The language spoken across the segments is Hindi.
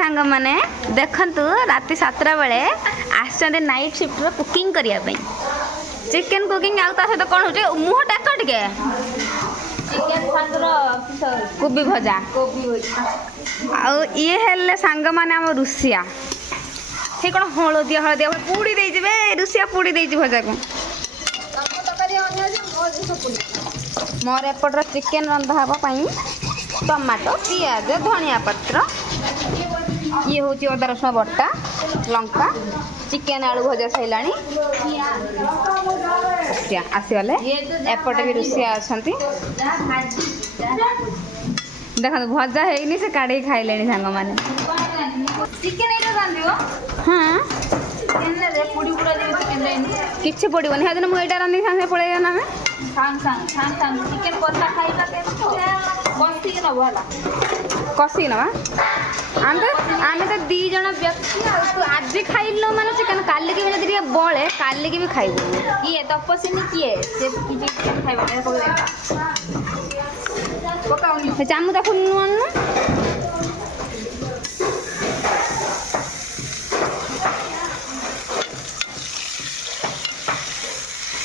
सांग माने देखंतु राति 7टा बेले आसचंदे नाइट शिफ्ट रो कुकिंग करिया पई चिकन कुकिंग आउ ता सहित कोन होचे मुह टाक टिके चिकन सांगर कोबी भजा आउ ये हेले सांग माने हम रुसिया हे कोन हळदिया हळदिया पूडी देई जेबे रुसिया पूडी देई जे भजा को मोर एपटर चिकेन रंधा हवा पाई टमाटो पियाज धनिया पत्र ये हूँ अदा रसुण बटा लंका चिकेन आलू भजा सैलानी आसीगले एपटे भी रुसिया अच्छा देखो भजा है से काढ़ी खाइले सांग मैंने हाँ किसी पड़ोनी है मुझे रांधि सागे पड़े ना चिकन कषा खाइबा कषि नवा आम तो दी जन व्यक्ति आज खाइल माने चिकन काली की भी बड़े काली की भी खाइबू किए तपस्विनी किए से चिकन खाइबा पकाउनी चामू ताकू नुन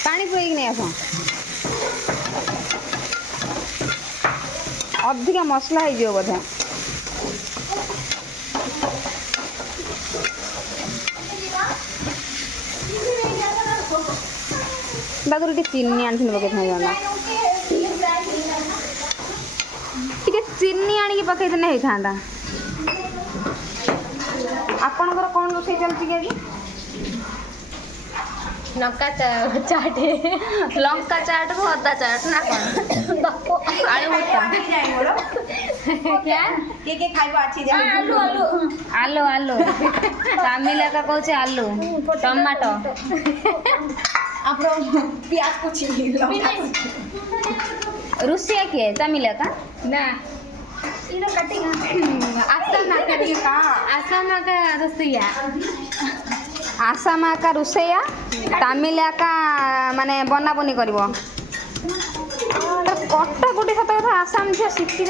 पानी पुई नहीं आस अधिका मसला हो बोधे दादू चीनी आनी पकई जाना चीनी आनिक पकई होता आपणकर कौन रोषे चलती कि लंका चाट लंका चाट को अदा चाट ना कौन आलू भुट्टा क्या के खाइबा अच्छी आलू आलू आलू आलू तामिल का कहूँ आलू टमाटो आप प्याज कुछ रुसिया किए तामिल का ना आसाम का रसोईया आसाम का रुसैया तामिल का माने बना बनी कर कटाकुटी सत कथा आसाम झील शिखी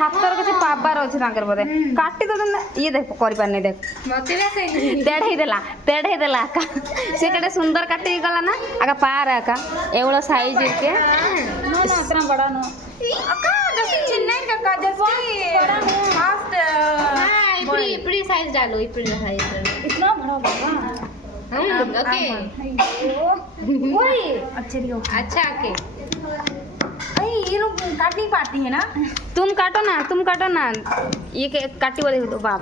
हाथर किसी पाबार अच्छे बोधे काटी दे ये देख कर देख तेढ़े देला से केटे सुंदर काटी गला ना आका पार आका एवढा साइज के इतना बड़ा नो चेन्नई का इपड़ी साइज डालो इपड़ी साइज इतना बड़ा बाबा ओके वही अच्छा ओके ये लोग काट नहीं पाती है ना तुम काटो ना ये काटी बोले तो बाप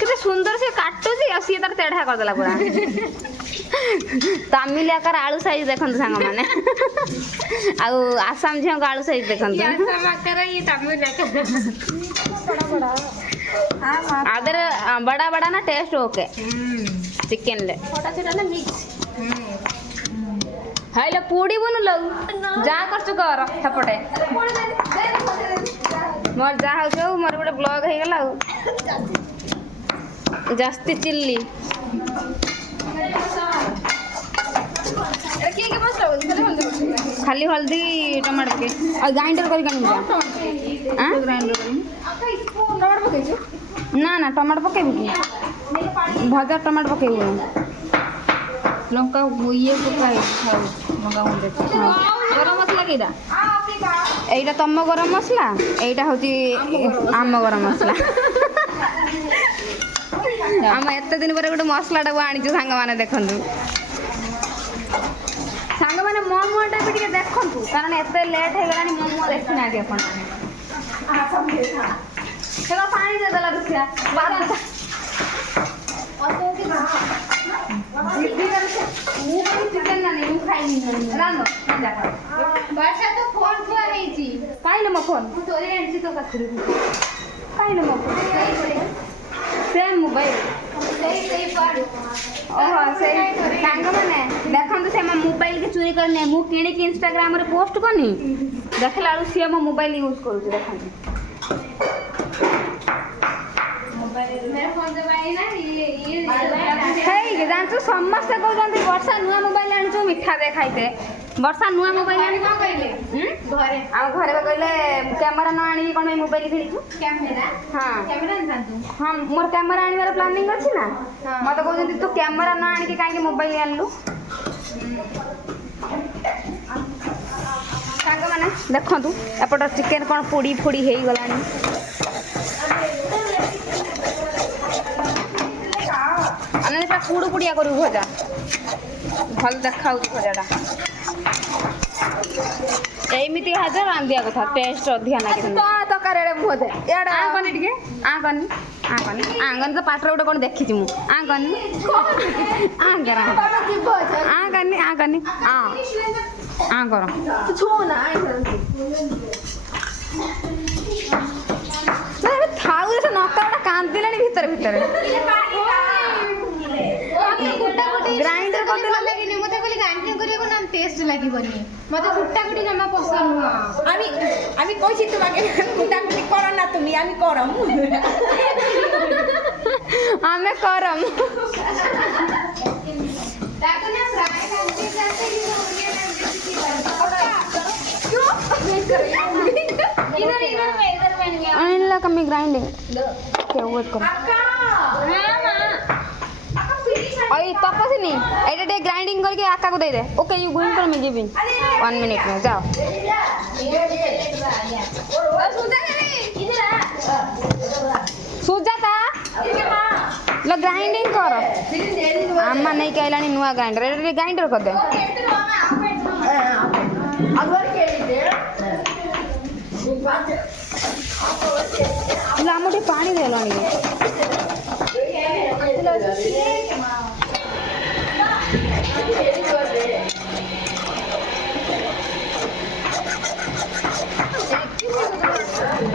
कितने सुंदर से काटो सी तार तेढ़ा करदेला पूरा तामिल आकार आलू साइज देखते सांग मैंने आसाम झील आलू साइज देखते आदर बड़ा बड़ा ना टेस्ट ओके चिकन ले छोटा छोटा ना मिक्स हाइले पूड़ी बनु लो जा करछु कर थपटे मोर जा हो मोर गोटे ब्लॉग हे गला जास्ती चिल्ली खाली हल्दी टमाटर के और ग्राइंडर कर ना ना टमाटर पकेबू कि भजा टमाटर पकेबू लंका ये पकाई लंका गरम मसला कईटा एटा तुम गरम मसला एटा हूँ आम गरम मसला आम एत दिन पर गोटे मसलाटा को आनी सांग मैंने देखु सांग मैंने मो मुहटा भी देखु कारण एत लेट हो गलानी मो मुह देखी ना आप पानी देदेला रुसिया चिकन ना नहीं खाई रानो वर्षा तो फोन थुआ है जी काई न मो फोन तोरे एंटी तो कथरू काई न मो फोन सेम मोबाइल सही पर ओहो सही सांग माने देखंतु से मोबाइल के चोरी करने मु किणी के इंस्टाग्राम रे पोस्ट करनी देखला आलू से मो मोबाइल यूज करू देखंतु मेरा फोन से भाई ना ये हे जानछु समस्त कहउछन्ती वर्षा नुआ मोबाइल आनिछु मिठा दे खाइते ବର୍ଷା ନୂଆ ମୋବାଇଲ ଆଣି କଣ କହିଲେ ଘରେ ଆଉ ଘରେ ବା କହିଲେ କ୍ୟାମେରା ନ ଆଣିକି କ'ଣ ଏଇ ମୋବାଇଲ କିଣିଛୁ କ୍ୟାମେରା ହଁ କ୍ୟାମେରା ଆଣିଥାନ୍ତୁ ହଁ ମୋର କ୍ୟାମେରା ଆଣିବାର ପ୍ଲାନିଂ ଅଛି ନା ମତେ କହୁଛନ୍ତି ତୁ କ୍ୟାମେରା ନ ଆଣିକି କାହିଁକି ମୋବାଇଲ ଆଣିଲୁ ସାଙ୍ଗମାନେ ଦେଖନ୍ତୁ ଏପଟ ଚିକେନ କ'ଣ ପୋଡ଼ି ଫୋଡ଼ି ହେଇଗଲାଣି ଆମେ ପୁରା ପୁଡ଼ ପୁଡ଼ିଆ କରିବୁ ଭଜା ଭଲ ଦେଖାଉଛି ଭଜାଟା ଏମିତି ଭାଜା ରାନ୍ଧିବା କଥା ଟେଷ୍ଟ ଅଧିକା ନାଗି ତରକାରୀ ଭଜା ଇଆଡ଼େ କନି ଟିକେ କନି ଆଙ୍ଗନି ତ ପାଟରେ ଗୋଟେ କ'ଣ ଦେଖିଛି ମୁଁ କନି କନି କର ଏବେ ଥାଉ ସେ ନକା ଗୁଡ଼ା କାନ୍ଦିଲାଣି ଭିତରେ ଗ୍ରାଇଣ୍ଡର କରିଦେଲା ଲାଗିନି ମତେ କହିଲି ଗ୍ରାଇଣ୍ଡିଂ କରିବାକୁ ନା ଟେଷ୍ଟ ଲାଗିବନି মতে কুটাকুটি জমা পছন্দ না আমি কইছি তোমাকে কুটাকুটি করো না তুমি আমি করম আমি করম দেখো না ফ্রাই করতে যাচ্ছে কি इधर बन गया अनिला कमी ग्राइंडिंग क्या वेट करो अई तपसिनी एटा डे ग्राइंडिंग करके आका को दे दे okay you going for me giving 1 minute में जाओ सुजाता लो ग्राइंडिंग कर अम्मा नहीं कहलानी नुआ ग्राइंडर एटा ग्राइंडर कर दे पानी दे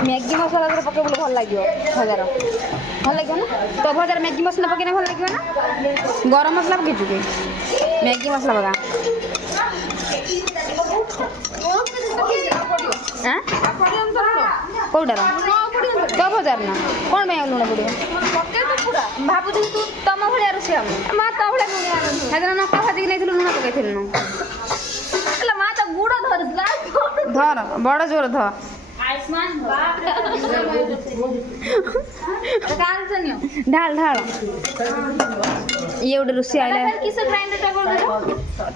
मैगी मसला पके भल लगे भजार भल लगे ना तो भजार मैगी मसला पकने भल लगे ना गरम मसला पकईचु कि मैगी मसला पका कौटार तो भजार ना कौन में लुण पड़ो भावुँ तू तुम भाया रोषे माँ तो भाया से नका भाजिक नहीं लुण पकई माँ तो गुड़ धर धर बड़ जोर धर ढाल ढाल ये गोटे रोषे आइला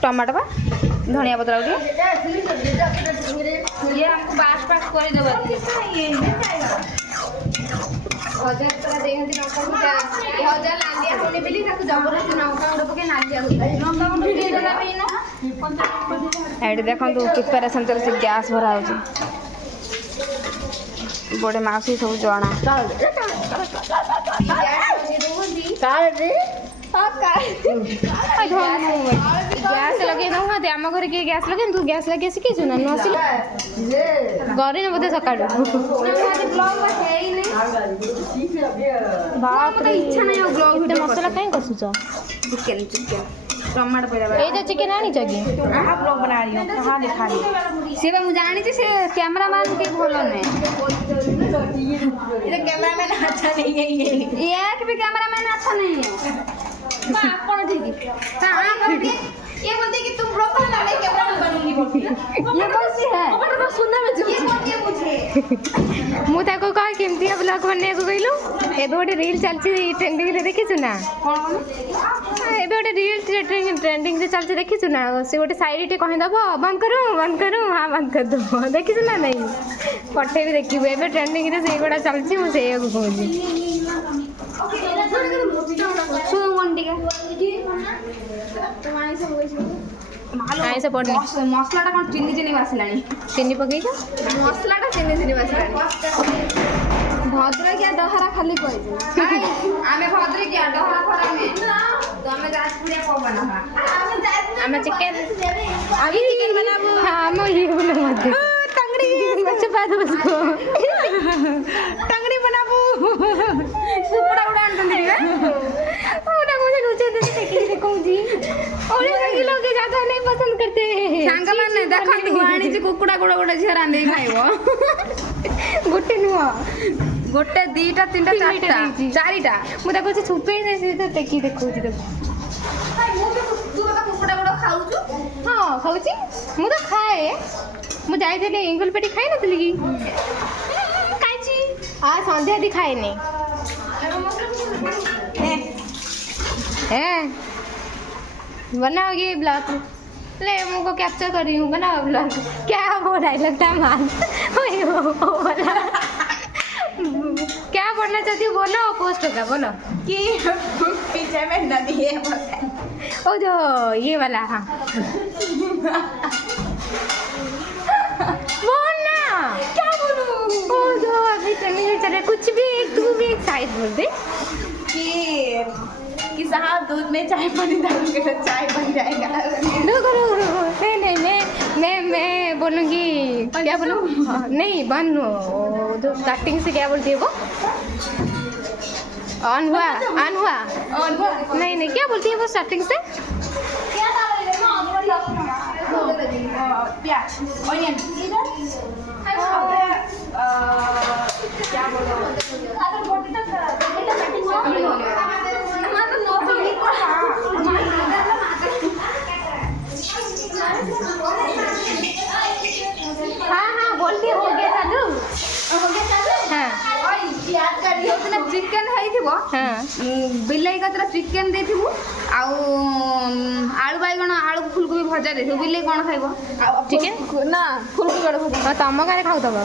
टमाटो बा धनिया पत्र ये आपको पास पास कर देबो हजार तरा देहंती नौका पूजा हजार लांदिया कोने बेली ताको जबरदस्ती नौका उड़ पके नालिया नौका उड़ दे देला पेनो एडी देखंतु प्रिपरेशन तर से गैस भरा होची बड़े मासी सब जाना गैस लगे ना आम घर किए गैस लगे तू गैस लगे शिखु ना नसी गरी ना बोधे सका इच्छा नहीं मसला कहीं कसुच चिकेन चिकेन टमाटो पड़ा चिकेन आनी चाहिए ब्लॉग बना रही हूँ कहाँ दिखा रही सी मुझे जानी से कैमरामैन के भल नहीं कैमरामैन अच्छा नहीं है एक भी कैमरामैन अच्छा नहीं है कौन ठीक ये बोलते कि तुम ब्लॉग बना रहे कैमरामैन बनूंगी बोलती ये कौन सी है सुनना में ये बोलती है मुझे मु ताको कह केमती ब्लॉग बनने को कहलु एबे गोटे रील चलची ट्रेंडिंग रे देखिछु ना एबे गोटे रील ट्रेंडिंग रे चलची देखिछु ना से गोटे साइड टे कहि दबो बंद करू हां बंद कर दो देखिछु ना नहीं पठे भी देखिबो एबे ट्रेंडिंग रे से गोटा चलची मु से को कहली आइस पड़े मसलाटा कौन चिनी चिनी बासिलानी चीनी पकई मसलाटा चिनी चिनी बासिलानी भद्रकिया डहरा खाली कहजे आमे भद्रकिया डहरा फरा में तो हमें जाजपुरिया को बनावा हमें चिकन अभी चिकन बनाबो हां हम ये बोले मत टंगड़ी बच्चे बात बसको टंगड़ी बनाबो सुपड़ा उड़ा अंतन दिवे ओना मुझे नुचे दे देखो जी और ये लोग ज्यादा नहीं पसंद करते सांग माने देखंतु आनी जे कुकुड़ा गोड़ गोड़ झे रांधे खाइबो गोटे नुआ गोटे दीटा तीनटा चारटा चारिटा मु देखो छुपे से तो टेकी देखो जी देखो तू कुकुड़ा गोड़ ଖାଉଛୁ ହଁ ଖାଉଛି ମୁଁ ତ ଖାଏ ମୁଁ ଯାଇଥିଲି ଇଙ୍ଗୁଲ ପେଟି ଖାଇ ନଥିଲି କି ଖାଇଛି ସନ୍ଧ୍ୟା ଦି ଖାଏନି बनाओगे ब्लॉग ले मुझको कैप्चर कर रही हूँ बनाओ ब्लॉग क्या वो डायलॉग था मान बोला क्या बोलना चाहती हो बोलो पोस्ट होगा बोलो कि पीछे में नदी है ओ जो ये वाला हाँ बोलना क्या बोलूं ओ जो अभी चले कुछ भी तू भी एक साइड बोल दे कि साहब दूध में चाय पानी डालोगे तो चाय बन जाएगा रुको मैं बोलूँगी क्या बोलूँ नहीं बन जो स्टार्टिंग से क्या बोलती है वो ऑन हुआ नहीं क्या बोलती है वो स्टार्टिंग से प्याज ऑनियन क्या बोलो हाँ बोलती हो गया चालू हाँ चिकेन ହେଇଥିବ ବିଲେଇ କତର ଚିକେନ ଦେଇଥିବୁ ଆଉ ଆଳୁ ବାଇଗଣ ଆଳୁ ଫୁଲକୋବି ଭଜା ଦେଇଥିବୁ ବିଲେଇ କ'ଣ ଖାଇବ ଚିକେନ ନା ଫୁଲକୋବି ଆଳୁ ଭଜା ତମ ଗାଁରେ ଖାଉଥିବ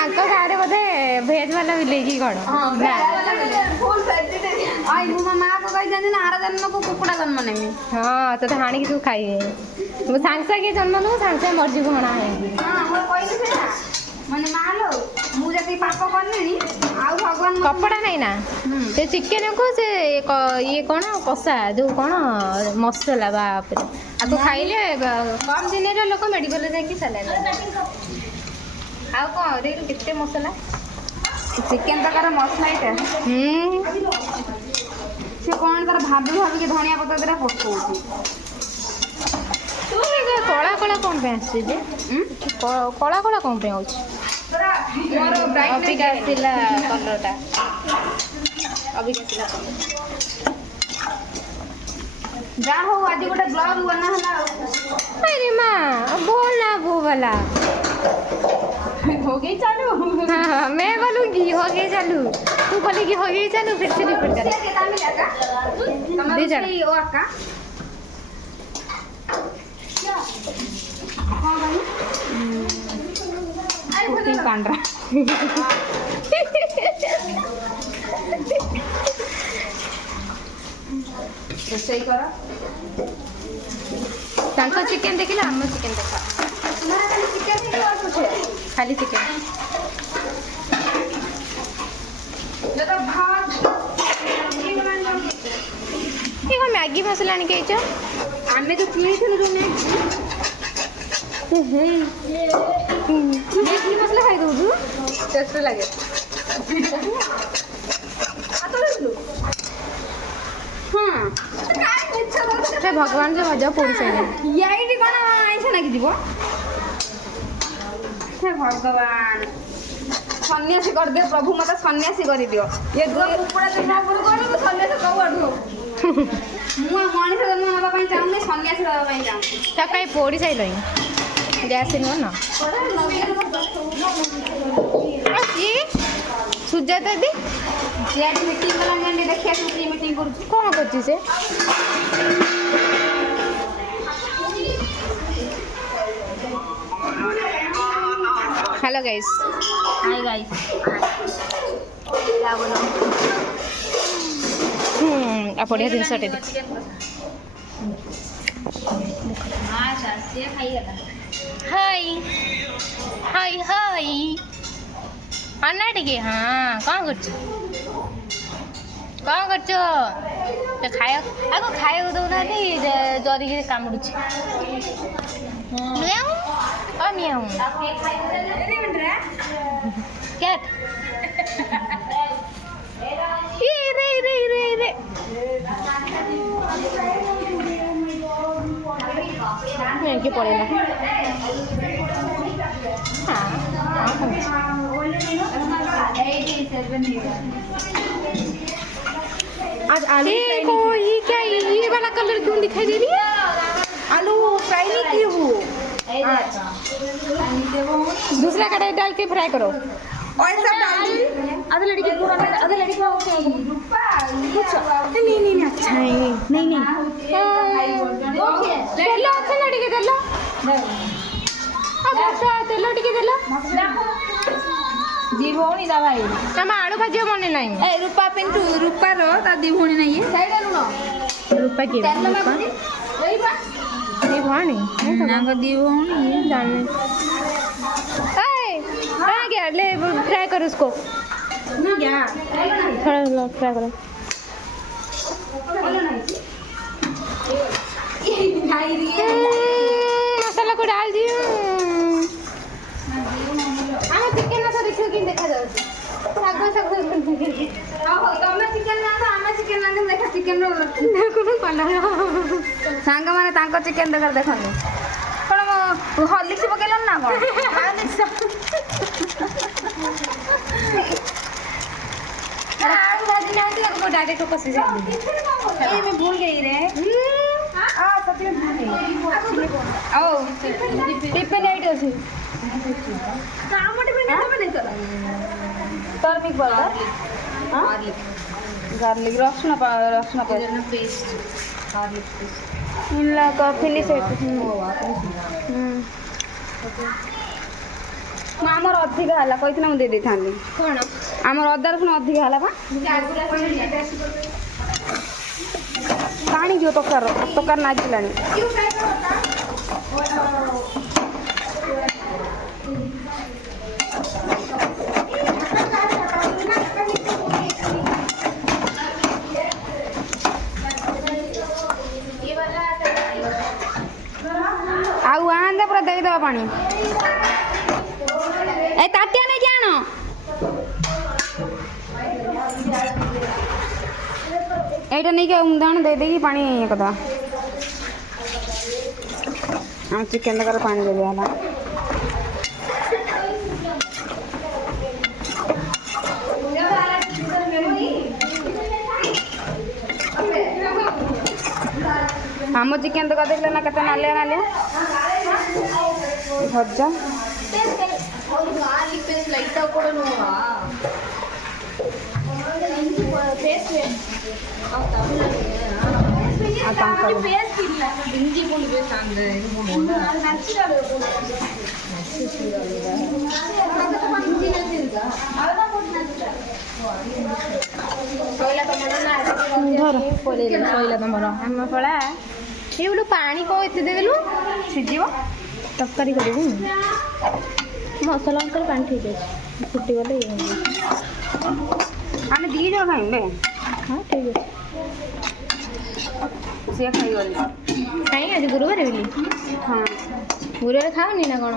ଆଙ୍କ ଗାଁରେ ବୋଧେ ଭେଜ ବାଲା ବିଲେଇକି କ'ଣ ନା ମୋ ମାଆକୁ କହିଛନ୍ତି ନା ଆର ଜନ୍ମକୁ କୁକୁଡ଼ା ଜନ୍ମ ନେମି ହଁ ତତେ ହାଣିକି ତୁ ଖାଇବେ ତୁ ସାଙ୍ଗେ ସାଙ୍ଗେ ଜନ୍ମ ନେବୁ ସାଙ୍ଗେ ସାଙ୍ଗେ ମରିଯିବୁ ହଣା ହେଇକି ମୋର କହିଲି ସେଇଟା ମାନେ ମାଲୋ ମୁଁ ଯେତିକି ପାପ କଲିଣି ଆଉ ଭଗବାନ କପଡ଼ା ନାହିଁ ନା ସେ ଚିକେନକୁ ସେ ଇଏ କ'ଣ କଷା ଯେଉଁ କ'ଣ ମସଲା ବାପରେ ଆକୁ ଖାଇଲେ କମ୍ ଦିନରେ ଲୋକ ମେଡ଼ିକାଲରେ ଯାଇକି ସାଲାଇନ୍ ଆଉ କ'ଣ ଦେଇରୁ କେତେ ମସଲା ଚିକେନ ତରକାରୀ ମସଲା ଏଇଟା ସେ କ'ଣ ତାର ଭାବିକି ଧଣିଆ ପତ୍ର ଦିଟା ପକଉଛି କଳା କଳା କ'ଣ ପାଇଁ ଆସୁଛି ଯେ କଳା କଳା କ'ଣ ପାଇଁ ହେଉଛି ମୋର ଅବିକା ଆସିଲା କଲର୍ଟା ଅବିକା ଆସିଲା ଯାହା ହଉ ଆଜି ଗୋଟେ ବ୍ଲଗ ବନା ହେଲା ଆଉ अरे माँ बोल ना वो वाला हो गई चालू हाँ मैं बोलूँगी हो गई चालू तू बोलेगी हो गई चालू फिर से रिपीट कर दे जा ओ अक्का कांड्रा ରୋଷେଇ କର ତାଙ୍କ ଚିକେନ ଦେଖିଲେ ଆମ ଚିକେନ ଦେଖା ଖାଲି ଚିକେନ ଏ କ'ଣ ମ୍ୟାଗି ମସଲା ଆଣିକି ଆଇଛ ଆମେ ତ କିଣିଥିଲୁ ଯୋଉ ମ୍ୟାଗି ମସଲା ଖାଇ ଦଉଛୁ ଟେଷ୍ଟ ଲାଗେ ସେ ଭଗବାନ ସେ ଭଜା ପୋଡ଼ି ସାରିଲେଣି ଏଇଠି କ'ଣ ଆଇଁଷ ନାଗି ଯିବ ହେ ଭଗବାନ ସନ୍ନ୍ୟାସୀ କରିଦିଅ ପ୍ରଭୁ ମତେ ସନ୍ନ୍ୟାସୀ କରିଦିଅ ଏ କୁକୁଡ଼ା ଜନ୍ମ କରୁ ସନ୍ନ୍ୟାସୀ ସବୁଆଡ଼ୁ ମୁଁ ମଣିଷ ଜନ୍ମ ନେବା ପାଇଁ ଚାହୁଁନି ସନ୍ନ୍ୟାସୀ ଦେବା ପାଇଁ ଚାହୁଁଛି ତା କାହିଁ ପୋଡ଼ି ସାରିଲଣି ଗ୍ୟାସ୍ ନୁହଁ ନା ସିଏ ସୁଜାତା ଦି ସିଏ ଆଜି ମିଟିଂ କଲାଣି ଜାଣି ଦେଖିବା ତୁ କି ମିଟିଂ କରୁଛୁ କ'ଣ କରୁଛି ସେ ହ୍ୟାଲୋ ଗାଇସ୍ ହାଇ ଗାଇସ୍ ଆଉ ବଢ଼ିଆ ଜିନିଷଟେ ଦେଖ ହାଇ ହାଇ ହାଇ ଅନା ଟିକେ ହଁ କ'ଣ କରୁଛୁ କ'ଣ କରୁଛ ତ ଆଗ ଖାଇବାକୁ ଦେଉନାହାନ୍ତି ଜରିକି କାମୁଡ଼ୁଛି ମିଆଉ ମିଆଉ କ୍ୟାଟ୍ କି ପଳେଇଲା आज आलू को ये क्या ये वाला कलर क्यों दिखाई दे रही है? आलू फ्राई नहीं की वो दूसरा कढ़ाई डाल के फ्राई करो। और सब डाल दी आधा लड़की पूरा आधा लड़की को नहीं अच्छा है नहीं तेल अच्छा लड़की तेल अब अच्छा तेल लड़की तेल दी भौणी दा भाई हम आलू भाजी मने नहीं ए रूपा पिंटू रूपा रो ता दी भौणी नहीं है साइड लुण रूपा के तेल में भौणी एई बा ये भाणी नांग दी भौणी जानने ए कहां गया ले फ्राई कर उसको ना क्या थोड़ा लो फ्राई करो मसाला को डाल दियो हम चिकन ना तो देखियो कि देखा जाऊ साग तमे चिकन ना तो आमे चिकन ना देखा चिकन रो देखो पाला सांग माने तांको चिकन देखा देखनी कोन हॉर्लिक्स पकेलन ना कोन आलू भाजी ना तो को डायरेक्ट कसी जाए ए मैं भूल गई रे सच में भूल गई ओ टिप नहीं होसी कामटे पे नहीं तमे देखला टर्मिक पाउडर गार्लिक रसुन पेस्ट गार्लिक पेस्ट इनला का फिनिश है आमर अधिक है कही मुझे दे था कौन आमर अदा रसुण अधिक है पानी जो तकार नाचिला आउ आंदे पूरा देई दबा पानी ए ताटिया नहीं जानो एटा नहीं के उमदान दे देगी पानी ये कदा हम चिकन दकर पानी दे दिया हम चिकन दका देखले ना कते नालिया नालिया भज्जा गार्लिक पेस्ट लाइटा కూడా నువ్వా పేస్ట్ பேஸ்ட் இல்ல இஞ்சி பூண்டு பேஸ்ட் அந்த இது போடுவோம்ல நச்சிடால இஞ்சி நச்சிருக்கா அதான் போட்டு நச்சிடா सोइला टमाटर ना सोइला टमाटर हम पड़ा ये बोलो पानी को इते दे देलु सिजिबो तरकारी करिबु मसाला कर पानी ठीक है फुटी गले आने दी जो खाइबे हां ठीक है से खाई गली खाई आज गुरुवार बोली हां गुरुवार खाओनी ना कोन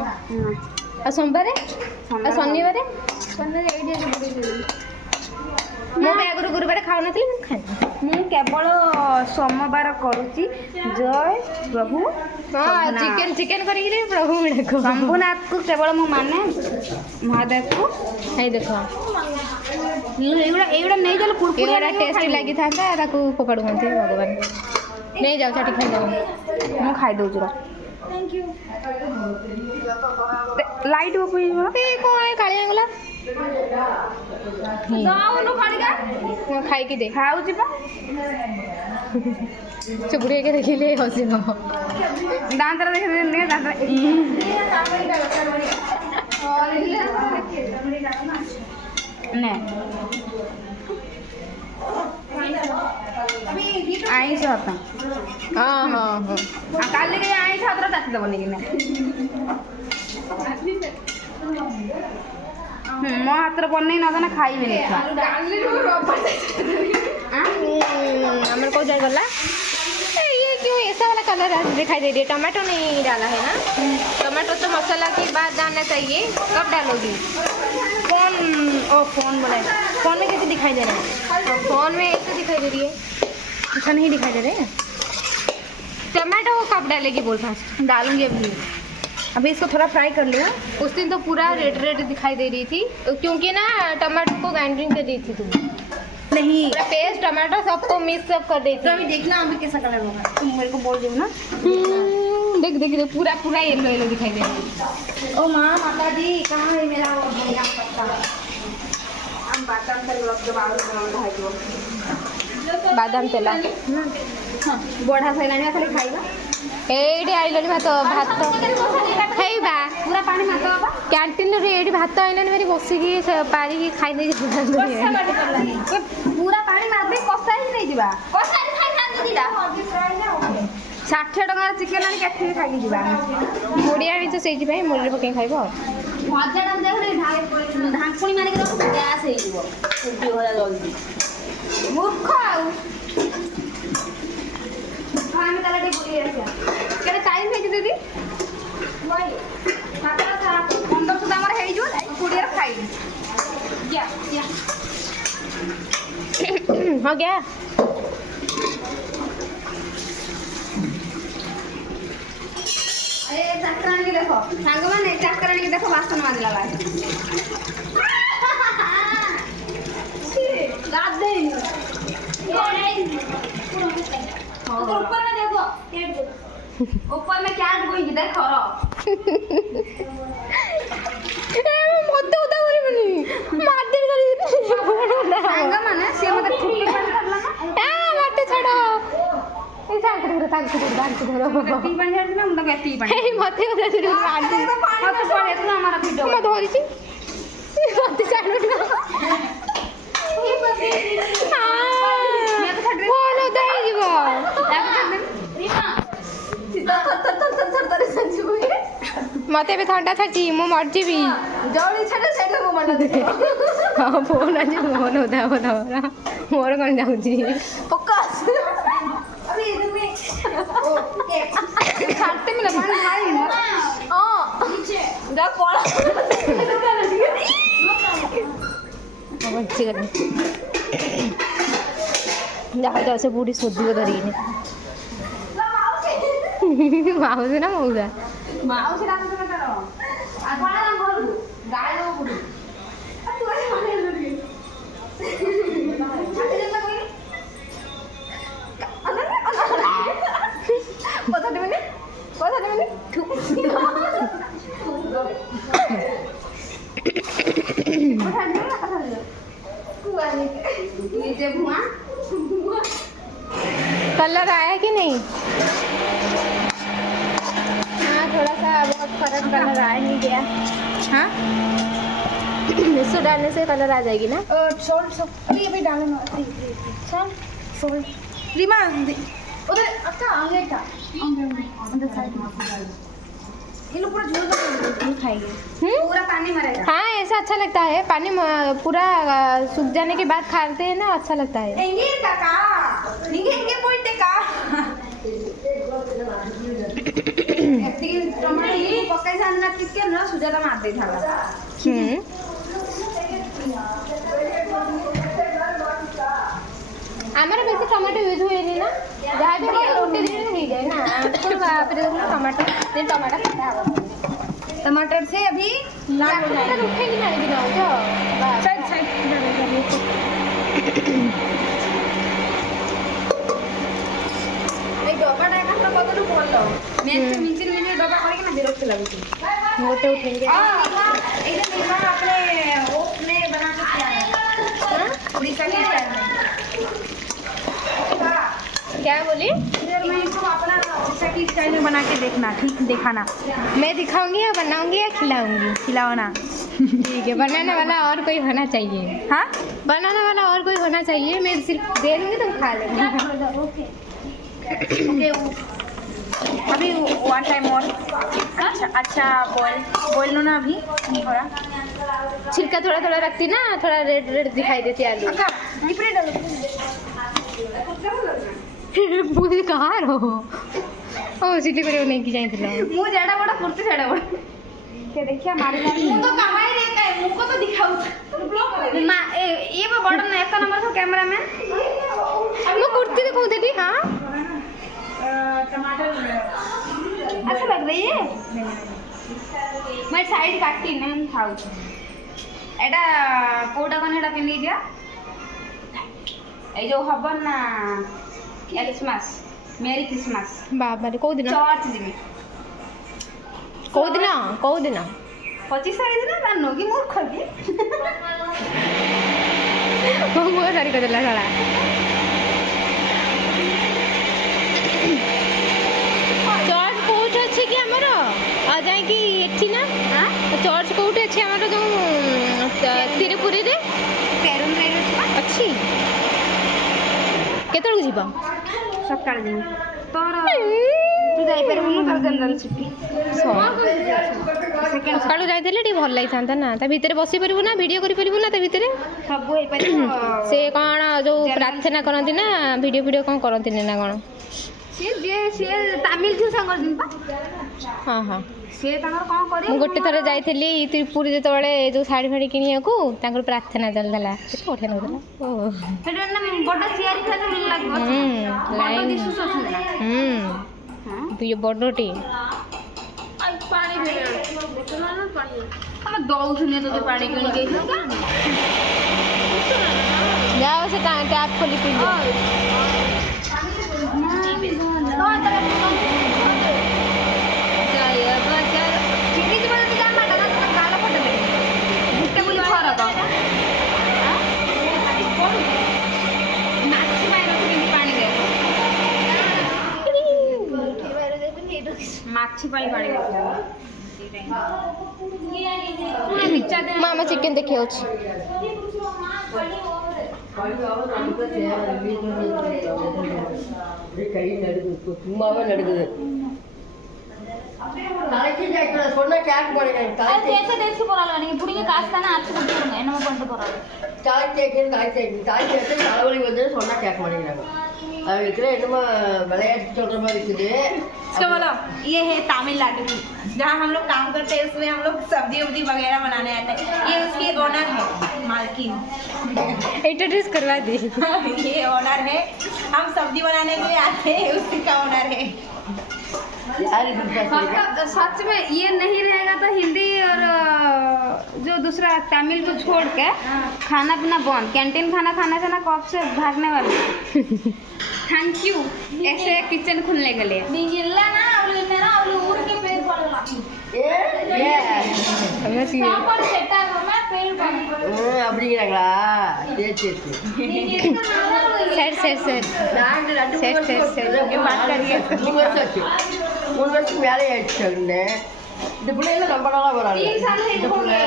आ सोमवार आ शनिवार शनिवार एई दे गुरुवार ମୁଁ ଆଗରୁ ଗୁରୁବାର ଖାଉନଥିଲି ମୁଁ ଖାଏ ମୁଁ କେବଳ ସୋମବାର କରୁଛି ଜୟ ପ୍ରଭୁ ଚିକେନ ଚିକେନ କରିକି ପ୍ରଭୁ ଡାକ ଶମ୍ଭୁନାଥକୁ କେବଳ ମୁଁ ମାନେ ମହାଦେବକୁ ହେଇ ଦେଖ ଏଇଗୁଡ଼ା ନେଇଗଲେ ଏଗୁଡ଼ା ଟେଷ୍ଟ ଲାଗିଥାନ୍ତା ତାକୁ ଫୋପାଡ଼ୁଛନ୍ତି ଭଗବାନ ନେଇ ଯାଉ ଚାଟି ଖାଇଯାଉ ମୁଁ ଖାଇଦେଉଛି ର ଲାଇଟ୍ ପକେଇବ କ'ଣ କାଳି ହେଇଗଲା ଖାଇକି ଦେ ଖାଉଛି ପା ଚୁପୁଡ଼ି ହେଇକି ଦେଖିଲେ ହସିବ ଦାନ୍ତର ଦେଖିଦେଲି ଦାନ୍ତର ନେ ଆଇଁଷ ହାତ ହଁ ହଁ ହଁ କାଲି ଆଇଁଷ ହାତର ଚାଟି ଦେବନି କି ମୋ ହାତରେ ବନେଇ ନଦେନେ ଖାଇବେନି हमारे को जाए गला ये क्यों ऐसा वाला कलर दिखाई दे रही है टमाटो नहीं डाला है ना टमाटो तो मसाला के बाद डालना चाहिए कब डालोगी फोन ओ फोन बोला फोन में कैसे दिखाई दे रहा है फोन में ऐसे दिखाई दे रही है ऐसा नहीं दिखाई दे रहा है टमाटो कब डालेगी बोल फास्ट डालूंगी अभी इसको थोड़ा फ्राई कर लूँ उस दिन तो पूरा रेड रेड दिखाई दे रही थी क्योंकि ना टमाटो को ग्राइंडिंग कर दी थी तुम नहीं पूरा पेस्ट टमाटर सबको मिक्स अप कर देती तो अभी देखना अभी कैसा कलर होगा, तुम मेरे को बोल दो ना। देख देख देख पूरा पूरा येलो येलो दिखाई दे रहा है। ओ माँ माता जी कहाँ है मेरा वो धनिया पत्ता? हम बादाम तेल रख दो बाल बनाना है जो बादाम तेल बड़ा सैलानी खाली खाइबा एडी आइलनि भात भात खाइबा पूरा पानी मातो बाबा कैंटीन रे एडी भात आइलनि मेरी बसिकी पारी की खाइ दे पूरा पानी मार दे कसा ही नहीं जीवा कसा खाइ खान दिला 60 टका चिकन आनी केथे खाइ जीवा मुड़िया भी तो सेजी भाई मुड़ी पके खाइबो भजा डाल दे रे ढांकुनी माने के रख गैस हे जीवो उल्टी होला जल्दी मूर्ख आउ আমি তাহলে টি বলি আছে কেন টাইম হয়ে দিদি ওই মাত্র 15 সুদা আমার হেই জু 20 এর খাই যা যা हो गया अरे चक्रानी के देखो सांग माने चक्रानी के देखो वासन मानला भाई रात दे तो ऊपर में देखो ऊपर में क्या कोई देखो रो मत उदा करिबनी मार दे करी सांग माने से मते ठुकी पानी करला ना मत छाड़ो ए सांग धरो टी पानी छाड़ ना मुंडा टी पानी ए मते उदा धरो मार दे मत पड़े तो हमारा वीडियो मैं धरी छी मत छाड़ो फोन उदा ही जीवो मते भी ठंडा छाची मो मर जीबी जौड़ी छाड़े सेट को मन दे हां फोन आज फोन उदा मोर कोन जाउची पक्का अरे इधर में ओके छाड़ते में पानी खाई ना नीचे जा कोला अच्छी कर जा जा से बूढ़ी सोधी को धरी ने माउस ना मौजा माउसी डाल दे करो आ कोला रंग बोल गाय दो बुडू आ तू ऐसे माने लगी छाड़े देता कोई কথা দেবেন नीचे भुआ कलर आया कि नहीं हाँ थोड़ा सा बहुत फर्क कलर आया नहीं गया हाँ इसको डालने से कलर आ जाएगी ना सॉल्ट ये भी डालना सॉल्ट रीमा उधर अच्छा आगे था अंदर साइड ये लोग पूरा झोल कर खाएंगे पूरा पानी मरेगा हाँ ऐसा अच्छा लगता है पानी पूरा सूख जाने के बाद खाते हैं ना अच्छा लगता है ಹೆಂಗೆ ಕಾಕ ನಿಂಗೆ ಹೆಂಗೆ ಹೋಯ್ತೆ ಕಾ ಎತ್ತಿಗೆ ಟೊಮೆಟೊ ಈ ಪಕಾಯಿ ಸಣ್ಣ ತಿಕ್ಕೆ ನ ಸುಜಾತ ಮಾಡ್ದೆ ಇದ್ದಾಳ हमारा वैसे टमाटो यूज हुए नहीं ना जहाँ भी रोटी दिन नहीं गए ना तो फिर टमाटो टमाटर खाता है टमाटर से अभी लाल हो जाएगा उठेगी ना लेकिन जो साइड साइड এই ডবাটা এখানে কতটুকু বললো মেনকে মিচির মিচির ডবা করে কিনা বিরক্ত লাগুছে मोटे उठेंगे एकदम निर्मा अपने ओपने बना के किया है उड़ीसा के स्टाइल में क्या बोली इधर मैं इसको अपना उड़ीसा की स्टाइल में बना के देखना ठीक दिखाना मैं दिखाऊंगी या बनाऊंगी या खिलाऊंगी खिलाओना ठीक है बनाने वाला और कोई होना चाहिए हाँ बनाने वाला और कोई होना चाहिए मैं सिर्फ दे दूंगी तुम खा लेना ओके ओके अभी वन टाइम और अच्छा बॉईल लो ना अभी थोड़ा छिलका थोड़ा थोड़ा रखती ना थोड़ा रेड रेड दिखाई देती आलू अक्का इपरे डालो पूरी कहाँ रहो ओ सीटी करे नहीं की जाए थे मुंह जेड़ा बड़ा कुर्ती जेड़ा बड़ा के देखिए मारे मुंह तो कमाई देता है मुंह को तो दिखाओ मां ये भी बड़ा ना एक नंबर का कैमरामैन मैं कुर्ती दिखाऊं दीदी हाँ टमाटर अच्छा लग रही है मैं साइड काटती नहीं खाऊ एटा कोटा कोन एटा पिन लीजिए এই ଯୋଉ ହବ ନା କ୍ରିସମାସ ମେରି କ୍ରିସମାସ ବାବାରେ କୋଉ ଦିନ ଚର୍ଚ୍ଚ ଯିବି କୋଉ ଦିନ 25 ତାରିଖ ଦିନ ଜାଣିନୁ କି ମୂର୍ଖ କି ମୋ ମୁହଁ ସାରି କରିଦେଲା ଶଳା ଚର୍ଚ୍ଚ କୋଉଠି ଅଛି କି ଆମର ଆଉ ଯାଇକି ଏଠି ନା ଚର୍ଚ୍ଚ କୋଉଠି ଅଛି ଆମର ଯୋଉ ତିରୁପୁରୀରେ ଅଛି କେତେବେଳକୁ ଯିବ ସକାଳେ ଯିବି ତୋର ତୁ ଯାଇପାରିବୁନୁ ତାର ଜେନେରାଲ ଛୁଟି ସକାଳୁ ଯାଇଥିଲେ ଟିକେ ଭଲ ଲାଗିଥାନ୍ତା ନା ତା ଭିତରେ ବସି ପାରିବୁ ନା ଭିଡ଼ିଓ କରିପାରିବୁ ନା ତା ଭିତରେ ସବୁ ହେଇପାରିବ ସେ କ'ଣ ଯୋଉ ପ୍ରାର୍ଥନା କରନ୍ତି ନା ଭିଡ଼ିଓ କ'ଣ କରନ୍ତିନି ନା କ'ଣ ସିଏ ତାମିଲ ଝିଅ ସାଙ୍ଗରେ ଯିବି ପା ହଁ ହଁ ସିଏ ତାଙ୍କର କ'ଣ କରିବ ମୁଁ ଗୋଟେ ଥର ଯାଇଥିଲି ତ୍ରିପୁରୀ ଯେତେବେଳେ ଯୋଉ ଶାଢ଼ୀ ଫାଢ଼ୀ କିଣିବାକୁ ତାଙ୍କର ପ୍ରାର୍ଥନା ଚାଲିଥିଲା କେତେ ବଢ଼ିଆ ଲାଗୁଥିଲା ସେଟା ନା ବଡ଼ ଚିଆରି ଖାଲି ଲାଗିବ ବଡ଼ ଦିଶୁସ ଅଛନ୍ତି ନା ବଡ଼ଟି ପାଣି ଆମେ ଦଉଛୁନି ତୋତେ ପାଣି କିଣିକି ଯାଅ ସେ ଟ୍ୟାପ୍ ଖୋଲି ପିଇବ ମାଛି ପାଇଁ ପାଣି ମାମା ଚିକେନ୍ ଦେଖି ହେଉଛି சும்மாவே நடுக்குது தலைக்கு சொன்ன கேட்க மாட்டேங்க தாய் தேய்க்கணும் தாய் தேய்ச்சி தலைவலி வந்து சொன்னா கேட்க மாட்டேங்கிறாங்க அவங்களுக்கு என்னமோ விளையாட்டு சொல்ற மாதிரி இருக்குது इसका बोलो ये है तमिलनाडु की जहाँ हम लोग काम करते हैं उसमें हम लोग सब्जी उब्जी वगैरह बनाने आते हैं ये उसकी ओनर है मालकिन इंट्रोड्यूस करवा दी ये ओनर है हम सब्जी बनाने के लिए आते हैं उसी का ओनर है सच में ये नहीं रहेगा तो हिंदी और जो दूसरा तमिल को छोड़ के खाना पीना बंद कैंटीन खाना खाने से ना कब से भागने वाले थैंक यू ऐसे किचन खुलने के लिए அப்படிங்கிறாங்களா சரி சரி சரி சரி நாங்கள் ரெண்டு சரி, சரி, சரி. 3 வருஷம் ஆச்சு 3 வருஷத்துக்கு மேலே ஆயிடுச்சு இந்த பிள்ளைங்க நம்ம நாளாக வராங்க இந்த பிள்ளை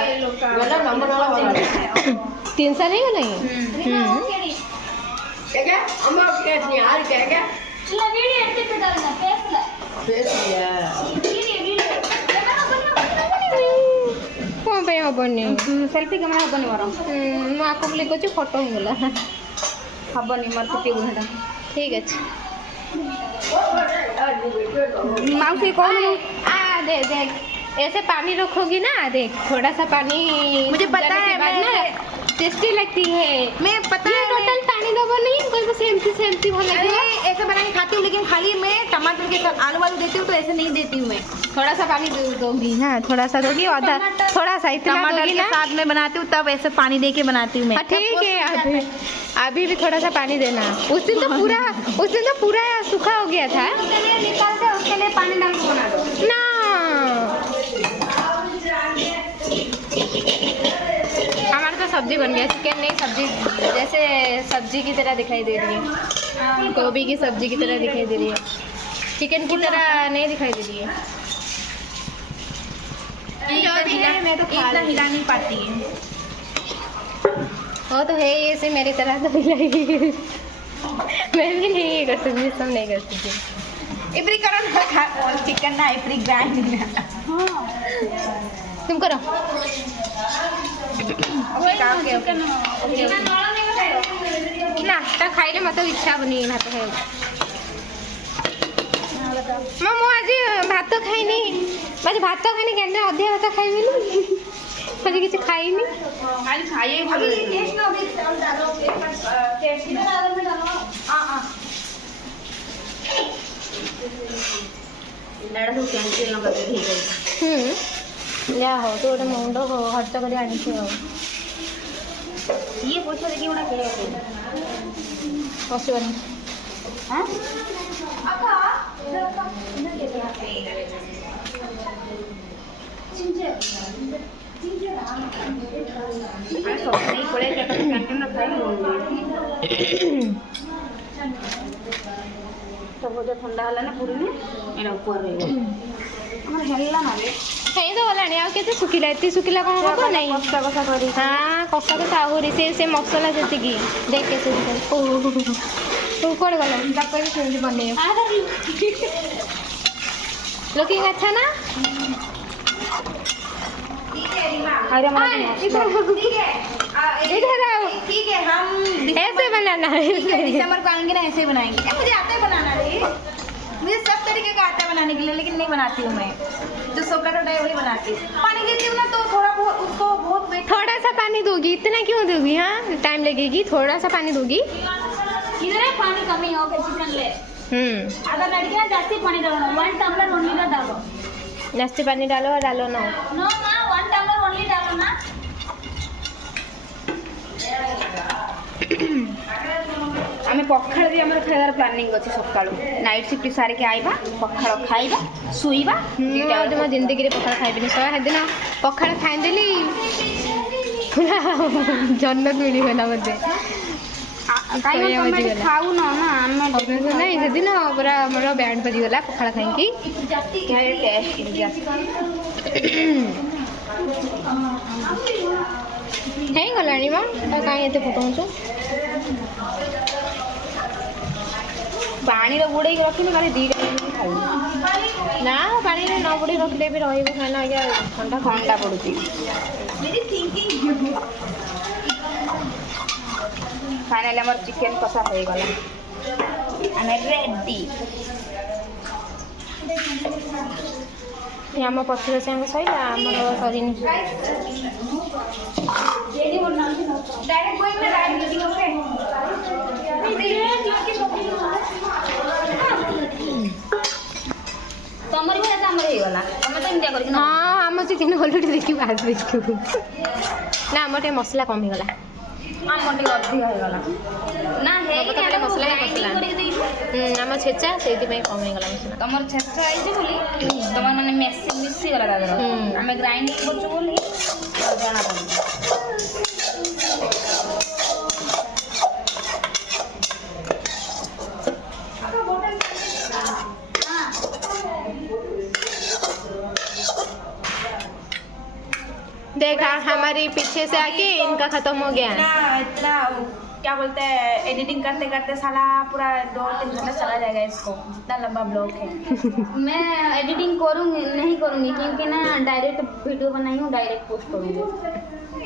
இவெல்லாம் நம்ம நாளாக வராங்க 3 साल ही नहीं கேட்க அம்மா கேட்டு யாரு கேட்க பேசுறியா କ'ଣ ପାଇଁ ହବନି सेल्फी कैमेरा हबनी मोर ମୁଁ ଆକୁ କ୍ଲିକ୍ କରୁଛି ଫଟୋ ହେଇଗଲା हबनी मोर पिटी बुढ़ा ଠିକ୍ ଅଛି माउसी कौन देख देख ऐसे पानी रखोगी ना देख थोड़ा सा पानी मुझे पता जाने के है, बाद ना टेस्टी लगती है मैं पता ये है टोटल पानी दबा नहीं कोई तो सेमती भल अरे लगेगा ऐसे बना के खाती हूँ लेकिन खाली मैं टमाटर के साथ आलू वालू देती हूँ तो ऐसे नहीं देती हूँ मैं थोड़ा सा पानी दोगी हाँ थोड़ा सा दोगी आधा थोड़ा सा इतना टमाटर दोगी के ना साथ मैं बनाती हूँ तब ऐसे पानी दे के बनाती हूँ मैं हाँ ठीक है अभी भी थोड़ा सा पानी देना उस दिन तो पूरा सूखा हो गया था निकाल के उसके लिए पानी डाल के बना दो ना हमारा तो सब्जी बन गया चिकन नहीं सब्जी जैसे सब्जी की तरह दिखाई दे रही है गोभी की सब्जी की तरह दिखाई दे रही है चिकन की तरह नहीं दिखाई दे रही है मैं तो इतना हिला नहीं पाती है वो तो है ये से मेरी तरह तो हिलाएगी मैं भी नहीं कर सकती सब नहीं कर सकती इपरी करो ना चिकन ना इपरी ग्राइंड तुम करो ना तो खाइले मत इच्छा बनी भात खाई ମୁଁ ଆଜି ଭାତ ଖାଇନି ଆଜି ଭାତ ଖାଇନି କେମିତି ଅଧିକା ଭାତ ଖାଇବିନି ଆଜି କିଛି ଖାଇନି आज खाइए अभी टेस्ट में अभी डालो टेस्ट में अगर मैं डालो हां लड़ा तो कैंसिल न कर ठीक है ଯା ହଉ ତୁ ଗୋଟେ ମୁଣ୍ଡ ଖର୍ଚ୍ଚ କରି ଆଣିଛୁ ଆଉ ये पूछो देखिए उड़ा के पशुवनी हां अरे सब नहीं पड़े क्या कंटेन ना खाई सब हो ठंडा होला ना पूरी में एरा ऊपर रहबो हमर हेल्ला ना रे ଖାଇ ତ ଗଲାଣି ଆଉ କେତେ ଶୁଖିଲା ଏତେ ଶୁଖିଲା କ'ଣ ହବ ନାହିଁ କଷା କଷା କରି ହଁ କଷା କଷା ଆହୁରି ସେ ମସଲା ଯେତିକି ଦେଖେ ସେ ତୁ କୁଆଡ଼େ ଗଲା ତାକୁ ବି ସେମିତି ବନେଇବ ଲୁକିଂ अच्छा ना अरे हमारा इधर आओ ठीक है हम ऐसे बनाना है दिसंबर को आएंगे ना ऐसे ही बनाएंगे मुझे आता है बनाना रे मुझे सब तरीके का आता है बनाने के लिए लेकिन नहीं बनाती हूँ मैं जो सोका टोटा है वही बनाती हूँ पानी देती हूँ ना तो थोड़ा बहुत उसको बहुत वेट थोड़ा सा पानी दोगी इतना क्यों दोगी हाँ टाइम लगेगी थोड़ा सा पानी दोगी इधर है पानी कमी हो गया चिकन ले आधा लड़कियां जास्ती पानी डालो 1 टम्बलर ओनली डालो जास्ती पानी डालो और डालो ना नो ना 1 टम्बलर ओनली डालो ना आमे पखाळ भी हमर खाइबार प्लानिंग अछि सकाळू नाइट शिफ्ट सारे के आइबा पखाळ खाइबा सुइबा तुम जिंदगी रे पखाड़ खाइबिनी सह दिन पखाड़ खाइदेली पूरा जन्नत मिलीगला मते खाऊ न ना नहीं से दिन पूरा मोर बैंड बजीगला पखाड़ खाइकी है गलानी मां कहीं एते फुटाऊछु पानी रे बुड़े रखिनी खाली 2 टाइम खाऊ ना पानी रे न बुड़ी रखले भी रहइबो खाना आगे ठंडा ठंडा पड़ुची मेरी थिंकिंग फाइनली हमर चिकन कसा हो गला आई एम रेडी आम पथर से सैला आमर सरिनी डायरेक्ट गोइंग ना राइट मीटिंग ओके तमर भी हमर हे गला हम तो इंडिया करी हाँ आम चिकेन ऑलरेडी देखी आज देखू ना आम टे मसला कम ही गला हम मोटे अधिक हे गला ना हे खाली मसला ही मसला आम छेचा से कम ही गला मसला तमर छेचा आइजे बोली तमर माने मेसिंग मिसी गला दादर हमें ग्राइंडिंग करछु बोली जाना पड़ी देखा हमारी पीछे से आके इनका खत्म हो गया इतना क्या बोलते हैं एडिटिंग करते करते साला पूरा 2-3 घंटा चला जाएगा इसको इतना लंबा ब्लॉग है मैं एडिटिंग करूँगी नहीं करूँगी क्योंकि ना डायरेक्ट वीडियो बनाई हूँ डायरेक्ट पोस्ट करूँगी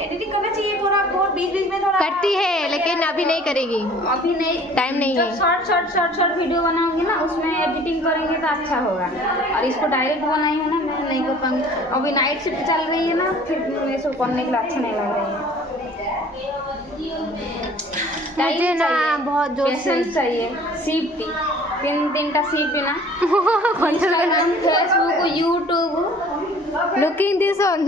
एडिटिंग करना चाहिए थोड़ा बहुत बीच बीच में थोड़ा करती है लेकिन अभी नहीं करेगी अभी नहीं टाइम नहीं है जब शॉर्ट वीडियो बनाऊंगी ना उसमें एडिटिंग करेंगे तो अच्छा होगा और इसको डायरेक्ट बनाई हूँ ना मैं नहीं कर पाऊंगी अभी नाइट शिफ्ट चल रही है ना फिर ये सब करने के लिए अच्छा नहीं लग रहा है मुझे ना बहुत जोर से पेशेंस चाहिए सीपी 3 टा सीपी ना Instagram Facebook YouTube looking this on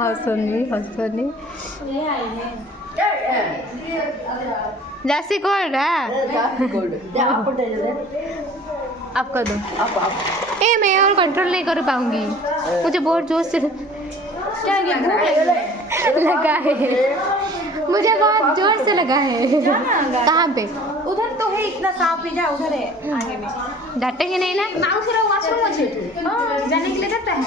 हंसनी जैसे कौन रहा आप कर दो ए मैं और कंट्रोल नहीं कर पाऊंगी मुझे बहुत जोर से लगा है मुझे बहुत जोर से लगा है कहाँ पे उधर तो है इतना साफ ही जा उधर है आगे में डांटेंगे नहीं ना माउस रे वॉशरूम अच्छे जाने के लिए देता है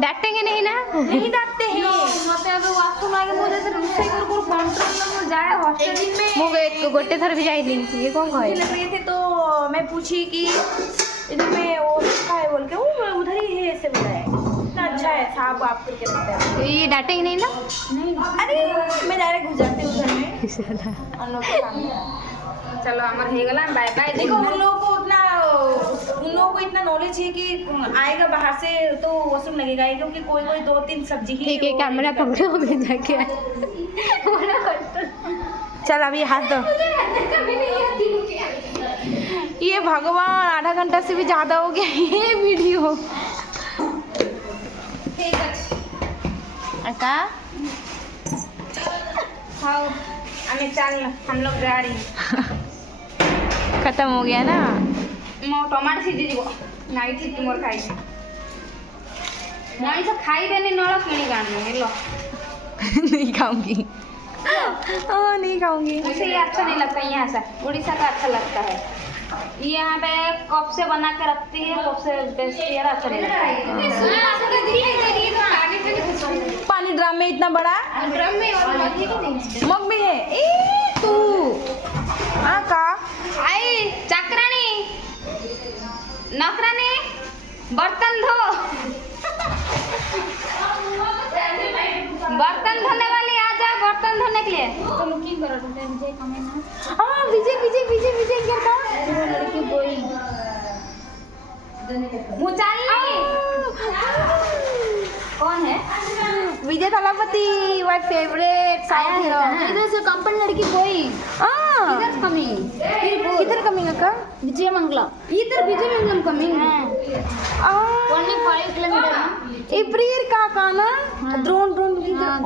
डांटेंगे नहीं ना नहीं डांटते हैं मते अब वॉशरूम आगे मुझे से रोसे कर कंट्रोल में जाए हॉस्टल में मुझे गोटे थर भी जाइनी ये कौन कहे लग रहे थे तो मैं पूछी कि इधर में वो लिखा है बोल के वो उधर ही है ऐसे बोला है इतना अच्छा है साफ आप करके रखता है ये डांटेंगे नहीं ना नहीं अरे मैं डायरेक्ट घुस जाती हूँ उधर में उन लोग के सामने चलो अमर हे गला बाय बाय देखो उन लोगों को इतना नॉलेज है कि आएगा बाहर से तो वॉशरूम लगेगा ही क्योंकि कोई 2-3 सब्जी ही ठीक है कैमरा पकड़ो मैं जाके चल अभी हाथ दो ये भगवान आधा घंटा से भी ज़्यादा हो गया ये वीडियो ठीक है का खाओ हमें चल हम लोग जा रही खत्म हो गया ना मो टमाटो सीझी जीव नाइट सी तुमर खाई मनीष खाई देने नल किणी गाने हेलो नहीं खाऊंगी नहीं खाऊंगी मुझे ये अच्छा नहीं लगता यहाँ से उड़ीसा का अच्छा लगता है ये यहाँ पे कप से बना के रखती है कप से बेचती है अच्छा नहीं लगता पानी ड्रम में इतना बड़ा ड्रम में और मग में है ए तू का आई चक्रानी नौकरानी बर्तन धो बर्तन धोने वाली आ जाओ बर्तन धोने के लिए चलो की करो विजय कमे ना विजय विजय विजय विजय क्या था लड़की बोई मुचाल कौन है Vijay Thalapathy my favourite south hero इधर से कंपनी लड़की कोई इधर कमिंग किधर कमिंग अक्का विजय मंगलम इधर Vijay Mangalam coming only 5 kilometre April का ना drone drone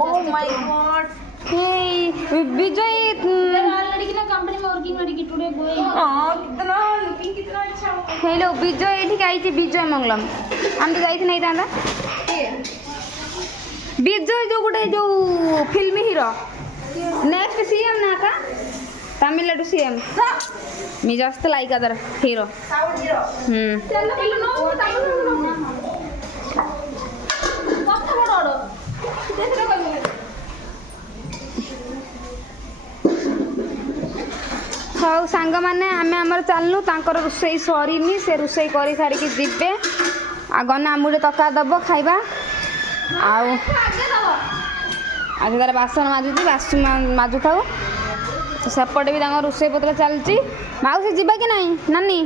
oh my god hey Vijay लड़की ना कंपनी में वर्किंग लड़की टुडे गोइंग कितना लुकिंग कितना अच्छा हेलो विजय एठी आई विजय मंगलम हम तो जाई नहीं था विजय जो गोटे जो फिल्मी हीरो नेक्स्ट सीएम ना का तमिलनाडु सीएम मी just like other hero south hero ହଉ ସାଙ୍ଗମାନେ ଆମେ ଆମର ଚାଲିଲୁ ତାଙ୍କର ରୋଷେଇ ସରିନି ସେ ରୋଷେଇ କରି ସାରିକି ଯିବେ ଆଉ ଗନା ଆମକୁ ତରକାରୀ ଦେବ ଖାଇବା ଆଉ ଆଜି ତାର ବାସନ ମାଜୁଛି ମାଜୁଥାଉ ସେପଟେ ବି ତାଙ୍କ ରୋଷେଇ ପତ୍ର ଚାଲିଛି ମାଉସୀ ଯିବା କି ନାହିଁ ନାନୀ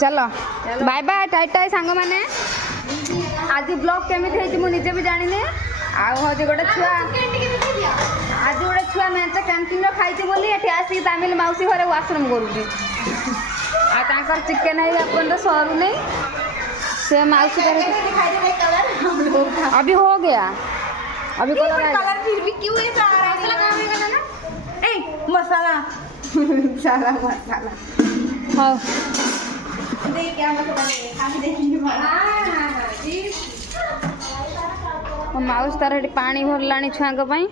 ଚାଲ ବାଏ ବାଏ ଟାଇ ଟାଇ ସାଙ୍ଗମାନେ ଆଜି ବ୍ଲଗ୍ କେମିତି ହେଇଛି ମୁଁ ନିଜେ ବି ଜାଣିନି ଆଉ ହଉଛି ଗୋଟେ ଛୁଆ ଆଜି ଗୋଟେ ଛୁଆ ମେଞ୍ଚେ କ୍ୟାଣ୍ଟିନ୍ରେ ଖାଇଛି ବୋଲି ଏଠି ଆସିକି ତାମିଲ ମାଉସୀ ଘରେ ୱାସରୁମ୍ କରୁଛି ଆଉ ତାଙ୍କର ଚିକେନ୍ ହେଇ ଏପର୍ଯ୍ୟନ୍ତ ସରୁନି ସେ ମାଉସୀ अभी हो गया अभी कलर फिर भी क्यों ऐसा आ रहा है ए मसाला सारा मसाला हाँ देख क्या मसाला हम देखेंगे माउस तार हेटी पानी भरलानी छुआंक पई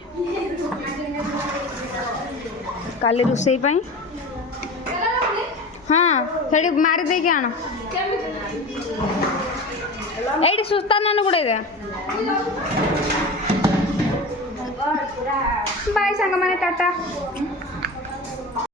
काली रुसई पई हाँ हेटी मारी दे के आण एटी सुस्ता नान गुड़े दे बाय सांग माने टाटा